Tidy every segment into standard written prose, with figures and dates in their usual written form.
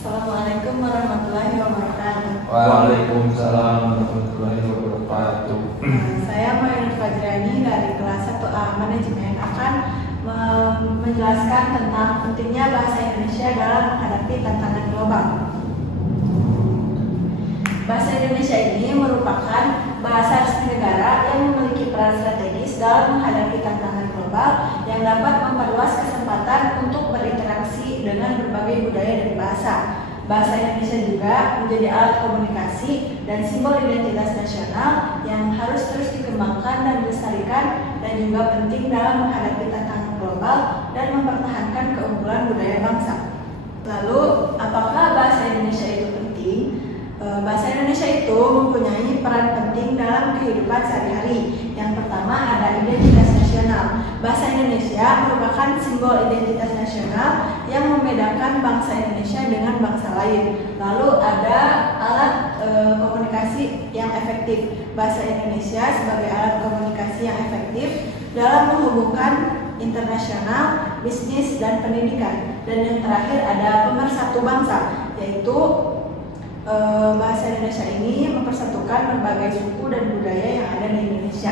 Assalamualaikum warahmatullahi wabarakatuh. Waalaikumsalam warahmatullahi wabarakatuh. Saya Mayur Fajrani dari kelas 1A Manajemen akan menjelaskan tentang pentingnya bahasa Indonesia dalam menghadapi tantangan global. Bahasa Indonesia ini merupakan bahasa resmi negara yang memiliki peran strategis dalam menghadapi tantangan global yang dapat memperluas kesempatan untuk berinteraksi dengan berbagai budaya dan bahasa. Bahasa Indonesia juga menjadi alat komunikasi dan simbol identitas nasional yang harus terus dikembangkan dan dilestarikan, dan juga penting dalam menghadapi tantangan global dan mempertahankan keunggulan budaya bangsa. Lalu, apakah bahasa Indonesia itu penting? Bahasa Indonesia itu mempunyai peran penting dalam kehidupan sehari-hari. Yang pertama ada identitas nasional. Bahasa Indonesia merupakan simbol identitas nasional yang membedakan bangsa Indonesia dengan bangsa lain. Lalu ada alat komunikasi yang efektif. Bahasa Indonesia sebagai alat komunikasi yang efektif dalam menghubungkan internasional, bisnis, dan pendidikan. Dan yang terakhir ada pemersatu bangsa, yaitu bahasa Indonesia ini mempersatukan berbagai suku dan budaya yang ada di Indonesia.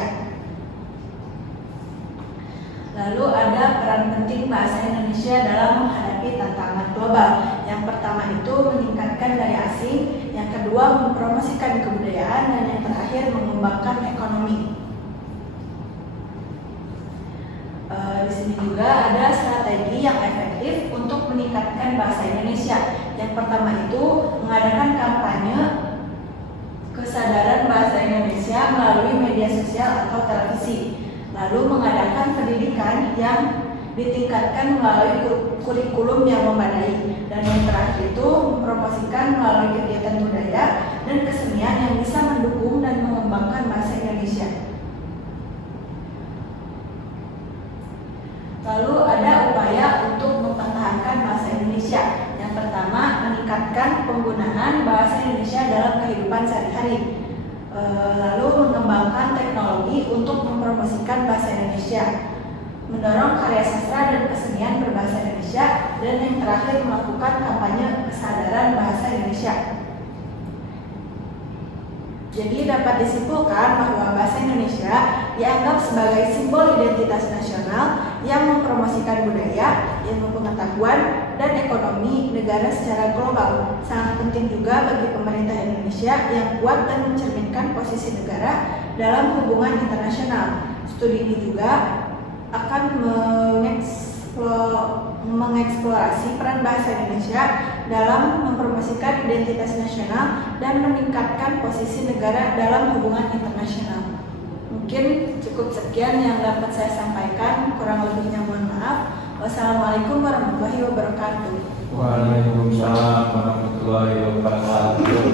Lalu ada peran penting bahasa Indonesia dalam menghadapi tantangan global. Yang pertama itu meningkatkan daya asing, yang kedua mempromosikan kebudayaan, dan yang terakhir mengembangkan ekonomi. Di sini juga ada strategi yang efektif untuk meningkatkan bahasa Indonesia. Yang pertama itu mengadakan kampanye kesadaran bahasa Indonesia melalui media sosial atau televisi. Lalu mengadakan pendidikan yang ditingkatkan melalui kurikulum yang memadai. Dan yang terakhir itu mempromosikan melalui kegiatan budaya dan kesenian yang bisa mendukung dan mengembangkan bahasa Indonesia. Lalu ada upaya untuk mempertahankan bahasa Indonesia. Yang pertama, meningkatkan penggunaan bahasa Indonesia dalam kehidupan sehari-hari. Lalu mengembangkan teknologi untuk mempromosikan bahasa Indonesia. Mendorong karya sastra dan kesenian berbahasa Indonesia. Dan yang terakhir, melakukan kampanye kesadaran bahasa Indonesia. Jadi dapat disimpulkan bahwa bahasa Indonesia dianggap sebagai simbol identitas nasional yang mempromosikan budaya, ilmu pengetahuan, dan ekonomi negara secara global. Sangat penting juga bagi pemerintah Indonesia yang kuat dan mencerminkan posisi negara dalam hubungan internasional. Studi ini juga akan mengeksplorasi peran bahasa Indonesia dalam mempromosikan identitas nasional dan meningkatkan posisi negara dalam hubungan internasional. Mungkin cukup sekian yang dapat saya sampaikan, kurang lebihnya mohon maaf. Wassalamualaikum warahmatullahi wabarakatuh. Waalaikumsalam warahmatullahi wabarakatuh.